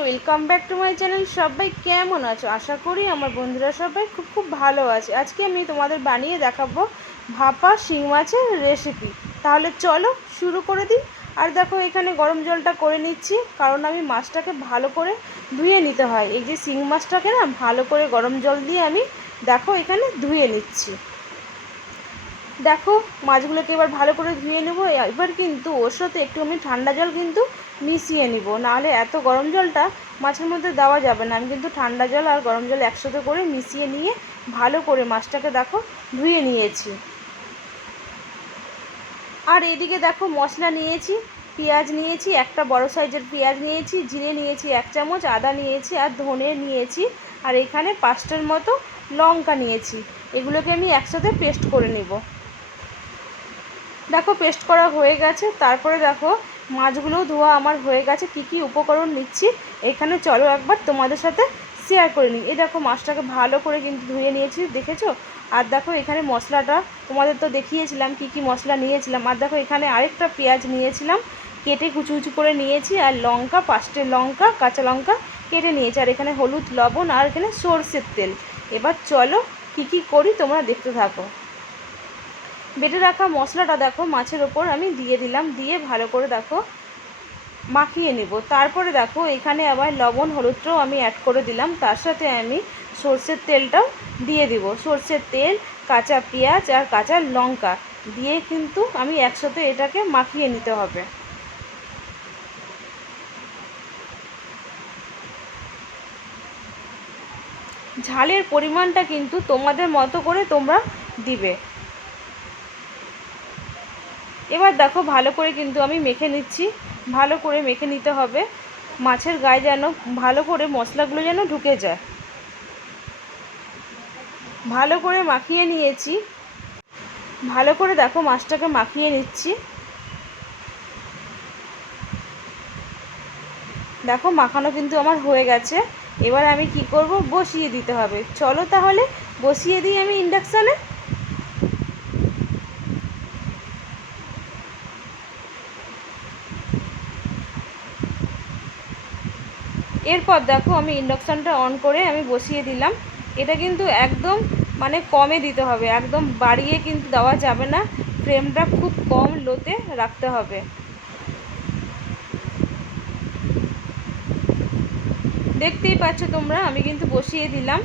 Welcome back to my channel সবাই কেমন আছো? আশা করি আমার বন্ধুরা সবাই খুব খুব ভালো আছে। আজকে আমি তোমাদের বানিয়ে দেখাবো ভাপা শিং মাছের রেসিপি তাহলে চলো শুরু করে দিই। আর দেখো, এখানে গরম জলটা করে নিচ্ছি, কারণ আমি মাছটাকে ভালো করে ধুয়ে নিতে হয়। এই যে শিং মাছটাকে না, ভালো করে গরম জল দিয়ে আমি দেখো, এখানে ধুয়ে নিচ্ছি। দেখো, মাছগুলোকে এবার ভালো করে ধুয়ে নেব। এবার কিন্তু ওর সাথে একটু আমি ঠান্ডা জল কিন্তু মিশিয়ে নিব। নাহলে এত গরম জলটা মাছের মধ্যে দেওয়া যাবে না। আমি কিন্তু ঠান্ডা জল আর গরম জল একসাথে করে মিশিয়ে নিয়ে ভালো করে মাছটাকে দেখো ধুয়ে নিয়েছি। আর এদিকে দেখো মশলা নিয়েছি, পেঁয়াজ নিয়েছি, একটা বড় সাইজের পেঁয়াজ নিয়েছি, জিরে নিয়েছি এক চামচ, আদা নিয়েছি আর ধনে নিয়েছি। আর এখানে পাঁচটার মতো লঙ্কা নিয়েছি। এগুলোকে আমি একসাথে পেস্ট করে নেব। দেখো পেস্ট করা হয়ে গেছে। তারপরে দেখো মাছগুলোও ধোয়া আমার হয়ে গেছে। কি কি উপকরণ নিচ্ছি, এখানে চলো একবার তোমাদের সাথে শেয়ার করে নিই। এই দেখো মাছটাকে ভালো করে কিন্তু ধুয়ে নিয়েছি, দেখেছ? আর দেখো এখানে মশলাটা, তোমাদের তো দেখিয়েছিলাম কি কি মশলা নিয়েছিলাম। আর দেখো এখানে আরেকটা পেঁয়াজ নিয়েছিলাম, কেটে কুচু কুচু করে নিয়েছি, আর লঙ্কা, পাঁচটে লঙ্কা, কাঁচা লঙ্কা কেটে নিয়েছি। আর এখানে হলুদ, লবণ, আর এখানে সর্ষের তেল। এবার চলো কি কি করি তোমরা দেখতে থাকো। বেটে রাখা মশলাটা দেখো, মাছের ওপর আমি দিয়ে দিলাম, দিয়ে ভালো করে দেখো মাখিয়ে নেব। তারপরে দেখো, এখানে আবার লবণ হলুদটাও আমি অ্যাড করে দিলাম। তার সাথে আমি সর্ষের তেলটাও দিয়ে দিব। সর্ষের তেল, কাঁচা পেঁয়াজ আর কাঁচা লঙ্কা দিয়ে কিন্তু আমি একসাথে এটাকে মাখিয়ে নিতে হবে। ঝালের পরিমাণটা কিন্তু তোমাদের মতো করে তোমরা দিবে। এবার দেখো ভালো করে কিন্তু আমি মেখে নিচ্ছি। ভালো করে মেখে নিতে হবে। মাছের গায়ে যেন ভালো করে মশলাগুলো যেন ঢুকে যায়। ভালো করে মাখিয়ে নিয়েছি। ভালো করে দেখো মাছটাকে মাখিয়ে নিচ্ছি। দেখো মাখানো কিন্তু আমার হয়ে গেছে। এবার আমি কি করব? বসিয়ে দিতে হবে। চলো তাহলে, বসিয়ে দিই আমি ইন্ডাকশানে। এরপর দেখো আমি ইন্ডাকশানটা অন করে আমি বসিয়ে দিলাম। এটা কিন্তু একদম মানে কমে দিতে হবে, একদম বাড়িয়ে কিন্তু দেওয়া যাবে না। ফ্রেমটা খুব কম লোতে রাখতে হবে। দেখতেই পাচ্ছ তোমরা, আমি কিন্তু বসিয়ে দিলাম।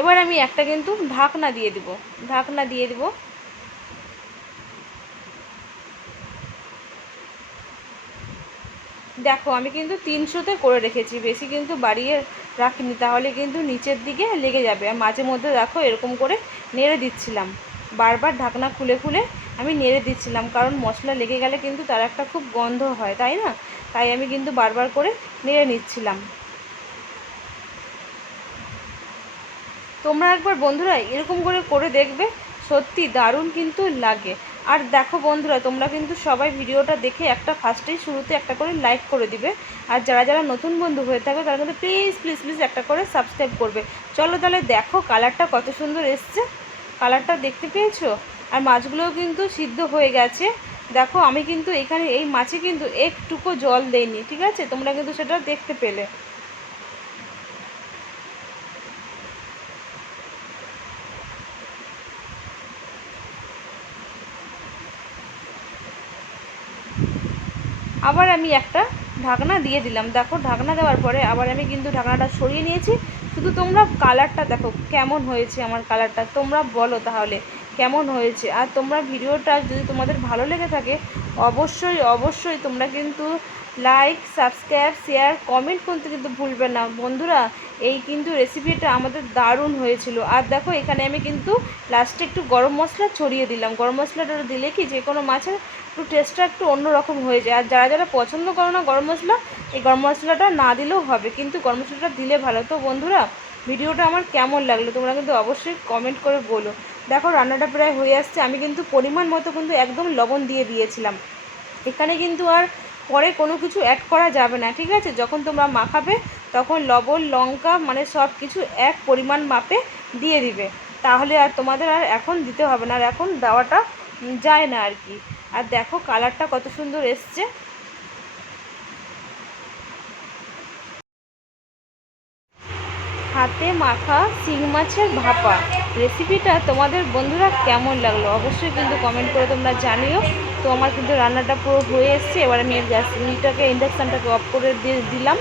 এবার আমি একটা কিন্তু ঢাকনা দিয়ে দিব, ঢাকনা দিয়ে দিব। দেখো, আমি কিন্তু তিনশোতে করে রেখেছি, বেশি কিন্তু বাড়িয়ে রাখিনি, তাহলে কিন্তু নিচের দিকে লেগে যাবে। আর মাঝে মধ্যে দেখো, এরকম করে নেড়ে দিচ্ছিলাম। বারবার ঢাকনা খুলে খুলে আমি নেড়ে দিচ্ছিলাম, কারণ মশলা লেগে গেলে কিন্তু তার একটা খুব গন্ধ হয়, তাই না? তাই আমি কিন্তু বারবার করে নেড়ে নিচ্ছিলাম। তোমরা একবার বন্ধুরা এরকম করে করে দেখবে, সত্যি দারুণ কিন্তু লাগে। আর দেখো বন্ধুরা, তোমরা কিন্তু সবাই ভিডিওটা দেখে একটা ফার্স্টেই শুরুতে একটা করে লাইক করে দিবে। আর যারা যারা নতুন বন্ধু হয়ে থাকবে তারা কিন্তু প্লিজ প্লিজ প্লিজ একটা করে সাবস্ক্রাইব করবে। চলো তাহলে দেখো কালারটা কত সুন্দর এসছে। কালারটা দেখতে পেয়েছ? আর মাছগুলোও কিন্তু সিদ্ধ হয়ে গেছে। দেখো, আমি কিন্তু এখানে এই মাছে কিন্তু একটুকু জল দেইনি, ঠিক আছে? তোমরা কিন্তু সেটা দেখতে পেলে। আবার আমি একটা ঢাকনা দিয়ে দিলাম। দেখো, ঢাকনা দেওয়ার পরে আবার আমি কিন্তু ঢাকনাটা সরিয়ে নিয়েছি। শুধু তোমরা কালারটা দেখো, কেমন হয়েছে আমার কালারটা তোমরা বলো তাহলে, কেমন হয়েছে? আর তোমরা ভিডিওটা যদি তোমাদের ভালো লেগে থাকে, অবশ্যই অবশ্যই তোমরা কিন্তু লাইক সাবস্ক্রাইব শেয়ার কমেন্ট করতে কিন্তু ভুলবে না। বন্ধুরা এই কিন্তু রেসিপিটা আমাদের দারুণ হয়েছিল। আর দেখো, এখানে আমি কিন্তু লাস্টে একটু গরম মশলা ছড়িয়ে দিলাম। গরম মশলাটা দিলে কি, যে কোনো মাছের একটু টেস্টটা একটু অন্যরকম হয়ে যায়। আর যারা যারা পছন্দ করো না গরম মশলা, এই গরম মশলাটা না দিলেও হবে। কিন্তু গরম মশলাটা দিলে ভালো। তো বন্ধুরা, ভিডিওটা আমার কেমন লাগল তোমরা কিন্তু অবশ্যই কমেন্ট করে বলো। দেখো, রান্নাটা প্রায় হয়ে আসছে। আমি কিন্তু পরিমাণ মতো কিন্তু একদম লবণ দিয়ে দিয়েছিলাম। এখানে কিন্তু আর পরে কোনো কিছু অ্যাড করা যাবে না, ঠিক আছে? যখন তোমরা মাখাবে তখন লবণ, লঙ্কা মানে সব কিছু এক পরিমাণ মাপে দিয়ে দিবে। তাহলে আর তোমাদের আর এখন দিতে হবে না, আর এখন দেওয়াটা যায় না আর কি। আর দেখো কালারটা কত সুন্দর এসছে। হাতে মাখা শিং মাছের ভাপা। রেসিপিটা তোমাদের বন্ধুরা কেমন লাগল? অবশ্যই কিন্তু কমেন্ট করে তোমরা জানিও। তো আমার কিন্তু রান্নাটা পুরো হয়ে এসছে। এবার আমি গ্যাস ইটাকে ইন্ডাকশানটাকে অফ করে দিয়ে দিলাম।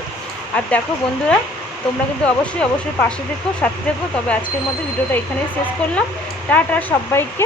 আর দেখো বন্ধুরা, তোমরা কিন্তু অবশ্যই অবশ্যই পাশে দেখো সাথে দেখো তবে আজকের মধ্যে ভিডিওটা এখানেই শেষ করলাম। টাটা সবাইকে।